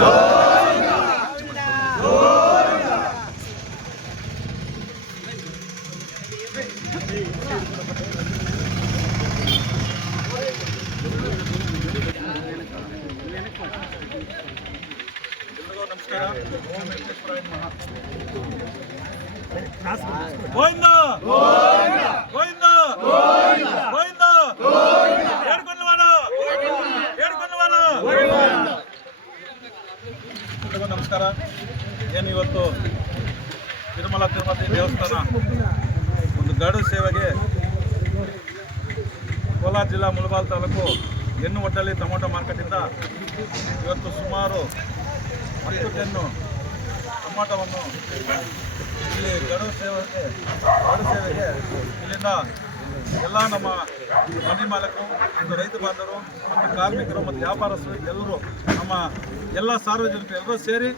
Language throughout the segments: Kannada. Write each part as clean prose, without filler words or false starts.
ನಮಸ್ಕಾರ. ಗೋವಿಂದ ಗೋವಿಂದ ಗೋವಿಂದ ನಮಸ್ಕಾರ. ಏನು ಇವತ್ತು ತಿರುಮಲ ತಿರುಪತಿ ದೇವಸ್ಥಾನ ಒಂದು ಗಡು ಸೇವೆಗೆ ಕೋಲಾರ ಜಿಲ್ಲಾ ಮುಳಬಾಲ್ ತಾಲೂಕು ಹೆಣ್ಣು ಒಡ್ಡಲ್ಲಿ ಟೊಮೊಟೊ ಮಾರ್ಕೆಟಿಂದ ಇವತ್ತು ಸುಮಾರು 10 ಟನ್ನು ಟೊಮೊಟೊವನ್ನು ಇಲ್ಲಿ ಗಡು ಸೇವೆಗೆ ಇಲ್ಲಿಂದ ಎಲ್ಲ ನಮ್ಮ ಮನೆ ಮಾಲಕರು ಮತ್ತು ರೈತ ಬಾಂಧವರು ಮತ್ತು ಕಾರ್ಮಿಕರು ಮತ್ತು ವ್ಯಾಪಾರಸ್ಥರು ಎಲ್ಲರೂ ನಮ್ಮ ಎಲ್ಲ ಸಾರ್ವಜನಿಕರು ಎಲ್ಲರೂ ಸೇರಿ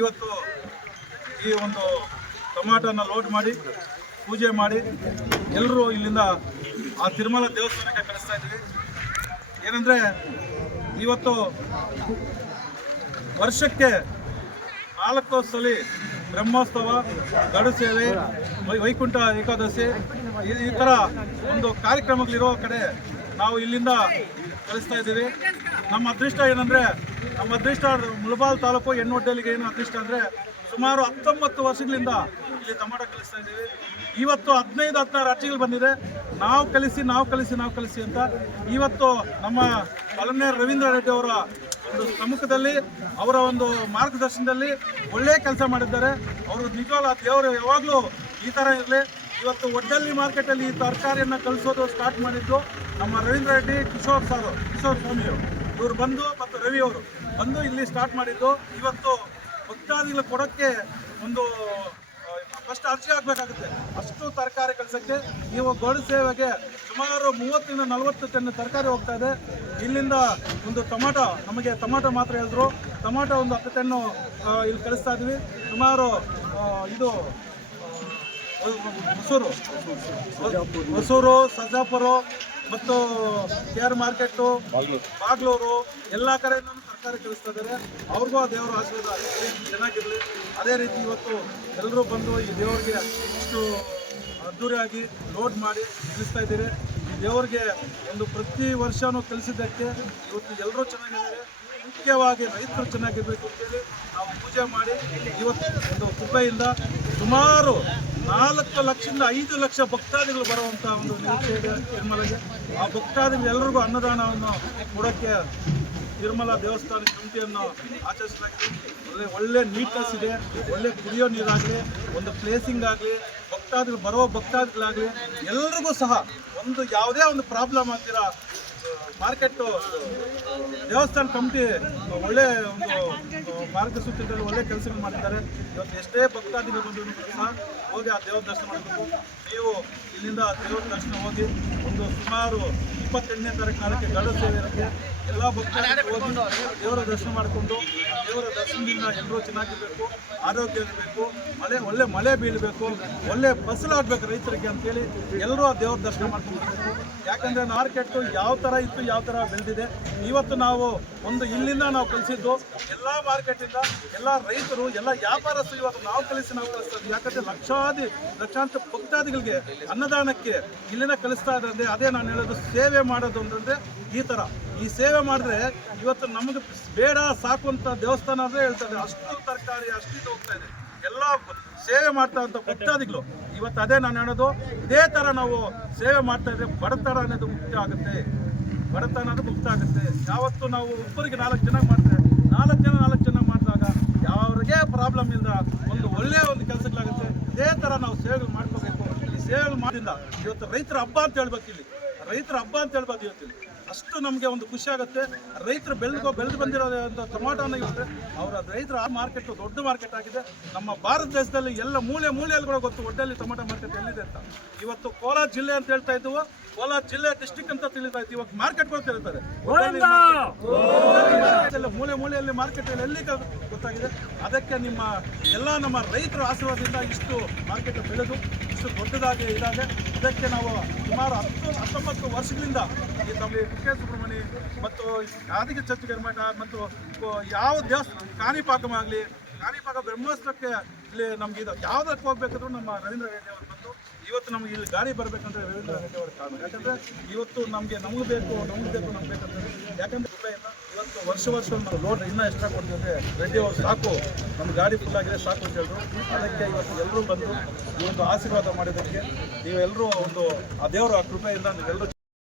ಇವತ್ತು ಈ ಒಂದು ಟೊಮಾಟೋನ ಲೋಡ್ ಮಾಡಿ ಪೂಜೆ ಮಾಡಿ ಎಲ್ಲರೂ ಇಲ್ಲಿಂದ ಆ ತಿರುಮಲ ದೇವಸ್ಥಾನಕ್ಕೆ ಕಳಿಸ್ತಾ ಇದ್ದೀವಿ. ಏನಂದರೆ ಇವತ್ತು ವರ್ಷಕ್ಕೆ 4 ಸಲ ಬ್ರಹ್ಮೋತ್ಸವ, ಗಡು ಸೇವೆ, ವೈಕುಂಠ ಏಕಾದಶಿ ಈ ಥರ ಒಂದು ಕಾರ್ಯಕ್ರಮಗಳಿರೋ ಕಡೆ ನಾವು ಇಲ್ಲಿಂದ ಕಳಿಸ್ತಾ ಇದ್ದೀವಿ. ನಮ್ಮ ಅದೃಷ್ಟ ಏನಂದರೆ ನಮ್ಮ ಅದೃಷ್ಟ ಮುಳಬಾಲ್ ತಾಲೂಕು ಹೆಣ್ಣೊಡ್ಡಲಿಗೆ ಏನು ಅದೃಷ್ಟ ಅಂದರೆ ಸುಮಾರು 19 ವರ್ಷಗಳಿಂದ ಇಲ್ಲಿ ಟೊಮಾಟೊ ಕಲಿಸ್ತಾ ಇದ್ದೀವಿ. ಇವತ್ತು 15-16 ಅರ್ಜಿಗಳು ಬಂದಿದೆ. ನಾವು ಕಲಿಸಿ ಅಂತ ಇವತ್ತು ನಮ್ಮ ಕಲನೇರ್ ರವೀಂದ್ರ ರೆಡ್ಡಿ ಅವರ ಒಂದು ಸಮ್ಮುಖದಲ್ಲಿ ಅವರ ಒಂದು ಮಾರ್ಗದರ್ಶನದಲ್ಲಿ ಒಳ್ಳೆಯ ಕೆಲಸ ಮಾಡಿದ್ದಾರೆ. ಅವರು ನಿಜವಾಗ್ಲೂ ದೇವರು ಯಾವಾಗಲೂ ಈ ಥರ ಇರಲಿ. ಇವತ್ತು ಒಡ್ಡಲ್ಲಿ ಮಾರ್ಕೆಟಲ್ಲಿ ಈ ತರಕಾರಿಯನ್ನು ಕಳಿಸೋದು ಸ್ಟಾರ್ಟ್ ಮಾಡಿದ್ದು ನಮ್ಮ ರವೀಂದ್ರ ರೆಡ್ಡಿ, ಕಿಶೋರ್ ಸ್ವಾಮಿಯವರು ಇವರು ಬಂದು ಮತ್ತು ರವಿ ಅವರು ಬಂದು ಇಲ್ಲಿ ಸ್ಟಾರ್ಟ್ ಮಾಡಿದ್ದು. ಇವತ್ತು ಭಕ್ತಾದಿಗಳು ಕೊಡೋಕ್ಕೆ ಒಂದು ಫಸ್ಟ್ ಅರ್ಜಿ ಆಗಬೇಕಾಗುತ್ತೆ. ಅಷ್ಟು ತರಕಾರಿ ಕಳಿಸೋಕ್ಕೆ ನೀವು ಗಡು ಸೇವೆಗೆ ಸುಮಾರು 30-40 ಟನ್ ತರಕಾರಿ ಹೋಗ್ತಾ ಇದೆ. ಇಲ್ಲಿಂದ ಒಂದು ಟೊಮಾಟೊ ಮಾತ್ರ ಹೇಳಿದ್ರು. ಟೊಮಾಟೊ ಒಂದು 10 ಟನ್ನು ಇಲ್ಲಿ ಕಳಿಸ್ತಾ ಇದ್ವಿ. ಸುಮಾರು ಇದು ಹೊಸೂರು, ಸರ್ಜಾಪುರ ಮತ್ತು KR ಮಾರ್ಕೆಟು, ಬಾಗ್ಲೂರು ಎಲ್ಲ ಕಡೆಯಿಂದ ತರಕಾರಿ ಕಳಿಸ್ತಾ ಇದ್ದಾರೆ. ಅವ್ರಿಗೂ ದೇವರ ಆಶೀರ್ವಾದ ಚೆನ್ನಾಗಿರಲಿ. ಅದೇ ರೀತಿ ಇವತ್ತು ಎಲ್ಲರೂ ಬಂದು ಈ ದೇವರಿಗೆ ಇಷ್ಟು ಅದ್ದೂರಿಯಾಗಿ ಲೋಡ್ ಮಾಡಿ ಕಳಿಸ್ತಾ ಇದ್ದೀರಿ. ಈ ದೇವರಿಗೆ ಒಂದು ಪ್ರತಿ ವರ್ಷವೂ ಕಲಿಸಿದ್ದಕ್ಕೆ ಇವತ್ತು ಎಲ್ಲರೂ ಚೆನ್ನಾಗಿದ್ದಾರೆ. ಮುಖ್ಯವಾಗಿ ರೈತರು ಚೆನ್ನಾಗಿರಬೇಕು ಅಂತೇಳಿ ನಾವು ಪೂಜೆ ಮಾಡಿ ಇವತ್ತು ಒಂದು ಕೃಪೆಯಿಂದ ಸುಮಾರು 4 ಲಕ್ಷದಿಂದ 5 ಲಕ್ಷ ಭಕ್ತಾದಿಗಳು ಬರುವಂಥ ಒಂದು ನಿರೀಕ್ಷೆ ಇದೆ ತಿರುಮಲೆಗೆ. ಆ ಭಕ್ತಾದಿಗಳು ಎಲ್ಲರಿಗೂ ಅನ್ನದಾನವನ್ನು ಕೊಡೋಕ್ಕೆ ತಿರುಮಲ ದೇವಸ್ಥಾನ ಕಮಿಟಿಯನ್ನು ಆಚರಿಸಲಾಗಿದೆ. ಒಳ್ಳೆ ನೀಟ್ನೆಸ್ ಇದೆ. ಒಳ್ಳೆ ಕುಡಿಯೋ ನೀರಾಗಲಿ, ಒಂದು ಪ್ಲೇಸಿಂಗ್ ಆಗಲಿ, ಭಕ್ತಾದಿಗಳಾಗಲಿ ಎಲ್ರಿಗೂ ಸಹ ಒಂದು ಯಾವುದೇ ಒಂದು ಪ್ರಾಬ್ಲಮ್ ಆಗ್ತೀರಾ ಮಾರ್ಕೆಟು ದೇವಸ್ಥಾನ ಕಮಿಟಿ ಒಳ್ಳೆ ಒಂದು ಮಾರ್ಗಸೂಚಿಗಳಲ್ಲಿ ಒಳ್ಳೆ ಕೆಲಸಗಳು ಮಾಡಿದ್ದಾರೆ. ಇವತ್ತು ಎಷ್ಟೇ ಭಕ್ತಾದಿಗಳು ಬಂದರೂ ಸಹ ಹೋಗಿ ಆ ದೇವರ ದರ್ಶನ ಮಾಡಬೇಕು. ನೀವು ಇಲ್ಲಿಂದ ದೇವರ ದರ್ಶನ ಹೋಗಿ ಒಂದು ಸುಮಾರು 28ನೇ ತಾರೀಕು ಗಡು ಸೇವೆ ಇರುತ್ತೆ. ಎಲ್ಲ ಭಕ್ತಾದಿಗಳು ಹೋಗಿ ದೇವರ ದರ್ಶನ ಮಾಡಿಕೊಂಡು ದೇವರ ದರ್ಶನದಿಂದ ಎಲ್ಲರೂ ಚೆನ್ನಾಗಿರಬೇಕು, ಆರೋಗ್ಯ ಇರಬೇಕು, ಒಳ್ಳೆ ಮಳೆ ಬೀಳಬೇಕು, ಒಳ್ಳೆ ಫಸಲಾಗಬೇಕು ರೈತರಿಗೆ ಅಂತೇಳಿ ಎಲ್ಲರೂ ಆ ದೇವರ ದರ್ಶನ ಮಾಡ್ಕೊಂಡು. ಯಾಕಂದರೆ ಮಾರ್ಕೆಟು ಯಾವ ಥರ ಇತ್ತು, ಯಾವ ಥರ ಬೆಳೆದಿದೆ. ಇವತ್ತು ನಾವು ಒಂದು ಇಲ್ಲಿಂದ ನಾವು ಕಲಿಸಿದ್ದು ಎಲ್ಲ ಮಾರ್ಕೆಟಿಂದ ಎಲ್ಲ ರೈತರು, ಎಲ್ಲ ವ್ಯಾಪಾರಸ್ಥರು ಇವತ್ತು ನಾವು ಕಲಿಸ್ತಾ ಇದ್ದೀವಿ. ಯಾಕಂದರೆ ಲಕ್ಷಾಂತರ ಭಕ್ತಾದಿಗಳಿಗೆ ಅನ್ನದಾನಕ್ಕೆ ಇಲ್ಲಿಂದ ಕಲಿಸ್ತಾ ಇದ್ದಾರೆ. ಅದೇ ನಾನು ಹೇಳೋದು, ಸೇವೆ ಮಾಡೋದು ಅಂತಂದರೆ ಈ ಸೇವೆ ಮಾಡಿದ್ರೆ ಇವತ್ತು ನಮಗೆ ಬೇಡ ಸಾಕು ಅಂತ ದೇವಸ್ಥಾನ ಅಂದರೆ ಹೇಳ್ತಾರೆ. ಅಷ್ಟು ತರಕಾರಿ ಅಷ್ಟು ಹೋಗ್ತಾ ಇದೆ. ಎಲ್ಲ ಸೇವೆ ಮಾಡ್ತಾ ಇದ್ದ ಭಕ್ತಾದಿಗಳು ಇವತ್ತು ಅದೇ ನಾನು ಹೇಳೋದು, ಇದೇ ಥರ ನಾವು ಸೇವೆ ಮಾಡ್ತಾ ಇದ್ರೆ ಬಡತನ ಅನ್ನೋದು ಮುಕ್ತ ಆಗುತ್ತೆ. ಯಾವತ್ತು ನಾವು ಒಬ್ಬರಿಗೆ 4 ಜನ ಮಾಡ್ತೇವೆ, 4 ಜನ ಮಾಡಿದಾಗ ಯಾವ್ರಿಗೆ ಪ್ರಾಬ್ಲಮ್ ಇಲ್ಲ, ಒಂದು ಒಳ್ಳೆಯ ಒಂದು ಕೆಲಸಗಳಾಗುತ್ತೆ. ಇದೇ ಥರ ನಾವು ಸೇವೆಗಳು ಮಾಡ್ಕೋಬೇಕು. ಈ ಸೇವೆಗಳು ಮಾಡಿದ ಇವತ್ತು ರೈತರ ಹಬ್ಬ ಅಂತ ಹೇಳ್ಬೇಕು. ಇವತ್ತಿಲ್ಲಿ ಅಷ್ಟು ನಮಗೆ ಒಂದು ಖುಷಿ ಆಗುತ್ತೆ. ರೈತರು ಬೆಳೆದು ಬಂದಿರೋದಂಥ ಟೊಮಾಟೋನ ಇವತ್ತು ರೈತರ ಮಾರ್ಕೆಟ್ ದೊಡ್ಡ ಮಾರ್ಕೆಟ್ ಆಗಿದೆ. ನಮ್ಮ ಭಾರತ ದೇಶದಲ್ಲಿ ಎಲ್ಲ ಮೂಲೆಯಲ್ಲಿ ಕೂಡ ಗೊತ್ತು ಒಡ್ಡಲ್ಲಿ ಟೊಮಾಟೋ ಮಾರ್ಕೆಟ್ ಎಲ್ಲಿದೆ ಅಂತ. ಇವತ್ತು ಕೋಲಾರ ಜಿಲ್ಲೆ ಅಂತ ಹೇಳ್ತಾ ಇದ್ದೀವೋ, ಕೋಲಾರ ಜಿಲ್ಲೆ ಡಿಸ್ಟಿಕ್ ಅಂತ ತಿಳಿತಾ ಇತ್ತು, ಇವಾಗ ಮಾರ್ಕೆಟ್ ಗೊತ್ತಿರ್ತಾರೆ. ಮೂಲೆ ಮೂಲೆಯಲ್ಲಿ ಮಾರ್ಕೆಟ್ ಎಲ್ಲಿ ಗೊತ್ತಾಗಿದೆ. ಅದಕ್ಕೆ ನಿಮ್ಮ ಎಲ್ಲ ನಮ್ಮ ರೈತರ ಆಶೀರ್ವಾದದಿಂದ ಇಷ್ಟು ಮಾರ್ಕೆಟ್ ಬೆಳೆದು ಇಷ್ಟು ದೊಡ್ಡದಾಗಿ ಇದಾಗೆ. ಇದಕ್ಕೆ ನಾವು ಸುಮಾರು 19 ವರ್ಷಗಳಿಂದ ಈ ನಮಗೆ ಕೆ ಸುಬ್ರಹ್ಮಣ್ಯ ಮತ್ತು ಯಾದಗಿರಿ ಚರ್ಚ್ ಗರ್ಮಠ ಮತ್ತು ಯಾವ ದೇವಸ್ಥಾನ ಕಾಣಿಪಾಕಂ ಆಗಲಿ, ಕಾಣಿಪಾಕ ಬ್ರಹ್ಮೋತ್ಸವಕ್ಕೆ ಇಲ್ಲಿ ನಮ್ಗೆ ಇದು ಯಾವುದಕ್ಕೆ ಹೋಗ್ಬೇಕಾದ್ರೂ ನಮ್ಮ ರವೀಂದ್ರ ರೆಡ್ಡಿ ಅವರು ಬಂದು ಇವತ್ತು ನಮ್ಗೆ ಇಲ್ಲಿ ಗಾಡಿ ಬರಬೇಕಂದ್ರೆ ರವೀಂದ್ರ ರೆಡ್ಡಿ ಅವ್ರ ಕಾರಣ. ಯಾಕಂದರೆ ಇವತ್ತು ನಮ್ಗೆ ಬೇಕು ಬೇಕಂತಂದ್ರೆ ಯಾಕಂದ್ರೆ ಇವತ್ತು ವರ್ಷ ನಾವು ಲೋಡ್ ಇನ್ನೂ ಎಕ್ಸ್ಟ್ರಾ ಕೊಡ್ತೀವಿ ರೆಡ್ಡಿ ಅವರು ಸಾಕು, ನಮ್ಮ ಗಾಡಿ ಫುಲ್ ಆಗಿದೆ ಸಾಕು ಅಂತ ಹೇಳಿದ್ರು. ಅದಕ್ಕೆ ಇವತ್ತು ಎಲ್ಲರೂ ಬಂದು ಈ ಒಂದು ಆಶೀರ್ವಾದ ಮಾಡಿದ್ದಕ್ಕೆ ನೀವೆಲ್ಲರೂ ಒಂದು ಆ ದೇವರ ಕೃಪೆಯಿಂದ ನೀವೆಲ್ಲರೂ